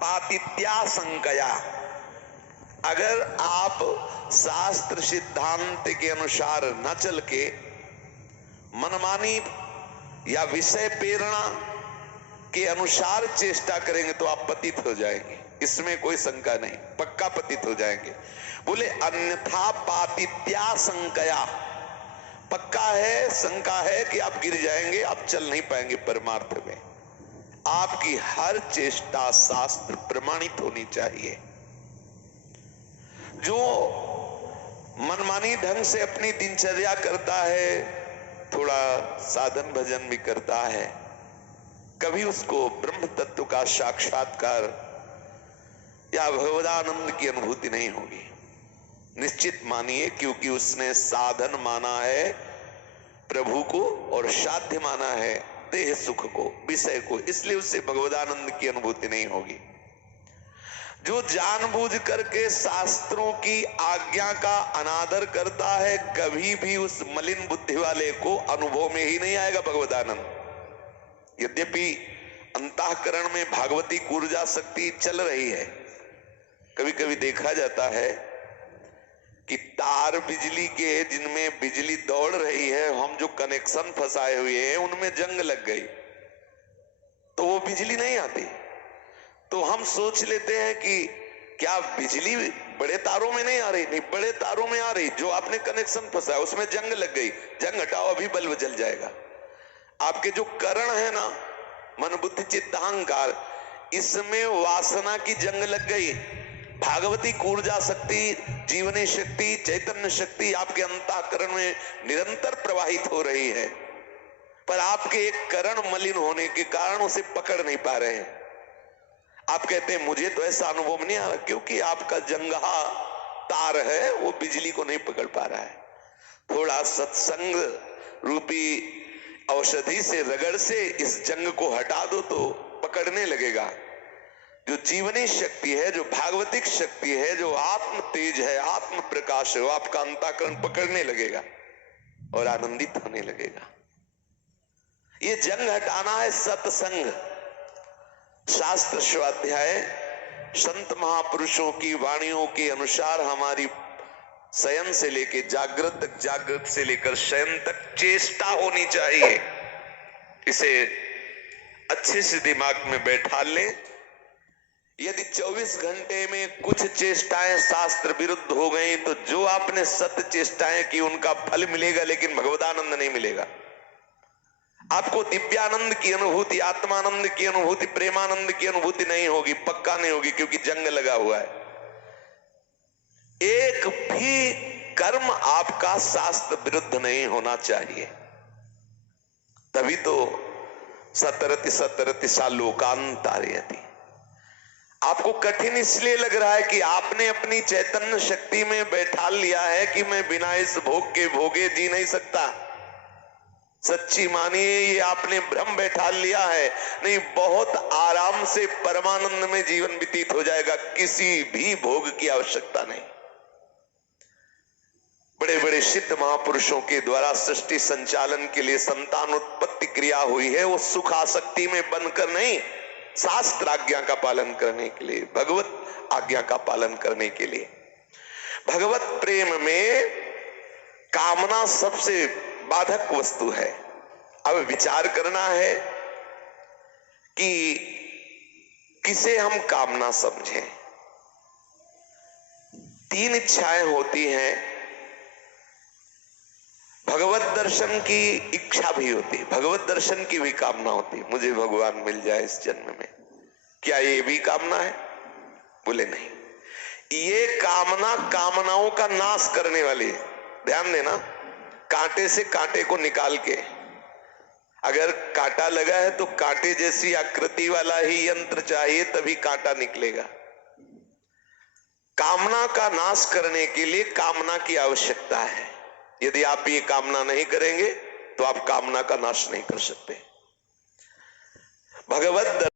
पातित्या संकया। अगर आप शास्त्र सिद्धांत के अनुसार न चल के मनमानी या विषय प्रेरणा के अनुसार चेष्टा करेंगे तो आप पतित हो जाएंगे, इसमें कोई शंका नहीं, पक्का पतित हो जाएंगे। बोले अन्यथा पातित्या संकया, पक्का है, शंका है कि आप गिर जाएंगे, आप चल नहीं पाएंगे परमार्थ में। आपकी हर चेष्टा शास्त्र प्रमाणित होनी चाहिए। जो मनमानी ढंग से अपनी दिनचर्या करता है, थोड़ा साधन भजन भी करता है, कभी उसको ब्रह्म तत्व का साक्षात्कार या भगवदानंद की अनुभूति नहीं होगी। निश्चित मानिए, क्योंकि उसने साधन माना है प्रभु को और साध्य माना है देह सुख को, विषय को, इसलिए उससे भगवदानंद की अनुभूति नहीं होगी। जो जानबूझ करके शास्त्रों की आज्ञा का अनादर करता है, कभी भी उस मलिन बुद्धि वाले को अनुभव में ही नहीं आएगा भगवदानंद। यद्यपि अंतःकरण में भागवती ऊर्जा शक्ति चल रही है, कभी कभी देखा जाता है कि तार बिजली के जिनमें बिजली दौड़ रही है, हम जो कनेक्शन फंसाए हुए हैं उनमें जंग लग गई तो वो बिजली नहीं आती। तो हम सोच लेते हैं कि क्या बिजली बड़े तारों में नहीं आ रही? नहीं, बड़े तारों में आ रही, जो आपने कनेक्शन फंसाया उसमें जंग लग गई, जंग हटाओ, अभी बल्ब जल जाएगा। आपके जो करण है ना, मन बुद्धि चित्त अहंकार, इसमें वासना की जंग लग गई। भागवती ऊर्जा शक्ति, जीवनी शक्ति, चैतन्य शक्ति आपके अंतःकरण में निरंतर प्रवाहित हो रही है, पर आपके एक करण मलिन होने के कारण उसे पकड़ नहीं पा रहे हैं। आप कहते हैं मुझे तो ऐसा अनुभव नहीं आ रहा, क्योंकि आपका जंगहा तार है वो बिजली को नहीं पकड़ पा रहा है। थोड़ा सत्संग रूपी औषधि से, रगड़ से इस जंग को हटा दो तो पकड़ने लगेगा। जो जीवनी शक्ति है, जो भागवतिक शक्ति है, जो आत्म तेज है, आत्म प्रकाश है, वो आपका अंतःकरण पकड़ने लगेगा और आनंदित होने लगेगा। ये जंग हटाना है सत्संग, शास्त्र स्वाध्याय, संत महापुरुषों की वाणियों के अनुसार हमारी शयन से लेकर जागृत तक, जागृत से लेकर शयन तक चेष्टा होनी चाहिए। इसे अच्छे से दिमाग में बैठा लें। यदि 24 घंटे में कुछ चेष्टाएं शास्त्र विरुद्ध हो गई तो जो आपने सत्य चेष्टाएं की उनका फल मिलेगा, लेकिन भगवदानंद नहीं मिलेगा। आपको दिव्यानंद की अनुभूति, आत्मानंद की अनुभूति, प्रेमानंद की अनुभूति नहीं होगी, पक्का नहीं होगी, क्योंकि जंग लगा हुआ है। एक भी कर्म आपका शास्त्र विरुद्ध नहीं होना चाहिए, तभी तो सतरति सतरति सा लोकांतारयति। आपको कठिन इसलिए लग रहा है कि आपने अपनी चैतन्य शक्ति में बैठा लिया है कि मैं बिना इस भोग के भोगे जी नहीं सकता। सच्ची मानिए, ये आपने भ्रम बैठा लिया है। नहीं, बहुत आराम से परमानंद में जीवन व्यतीत हो जाएगा, किसी भी भोग की आवश्यकता नहीं। बड़े बड़े सिद्ध महापुरुषों के द्वारा सृष्टि संचालन के लिए संतान उत्पत्ति क्रिया हुई है, वो सुख आसक्ति में बनकर नहीं, शास्त्र आज्ञा का पालन करने के लिए, भगवत आज्ञा का पालन करने के लिए। भगवत प्रेम में कामना सबसे बाधक वस्तु है। अब विचार करना है कि किसे हम कामना समझें। 3 इच्छाएं होती हैं। भगवत दर्शन की इच्छा भी होती है, भगवत दर्शन की भी कामना होती है, मुझे भगवान मिल जाए इस जन्म में। क्या ये भी कामना है? बोले नहीं। ये कामना कामनाओं का नाश करने वाली है। ध्यान देना, कांटे से कांटे को निकाल के, अगर कांटा लगा है तो कांटे जैसी आकृति वाला ही यंत्र चाहिए, तभी कांटा निकलेगा। कामना का नाश करने के लिए कामना की आवश्यकता है। यदि आप ये कामना नहीं करेंगे तो आप कामना का नाश नहीं कर सकते। भगवत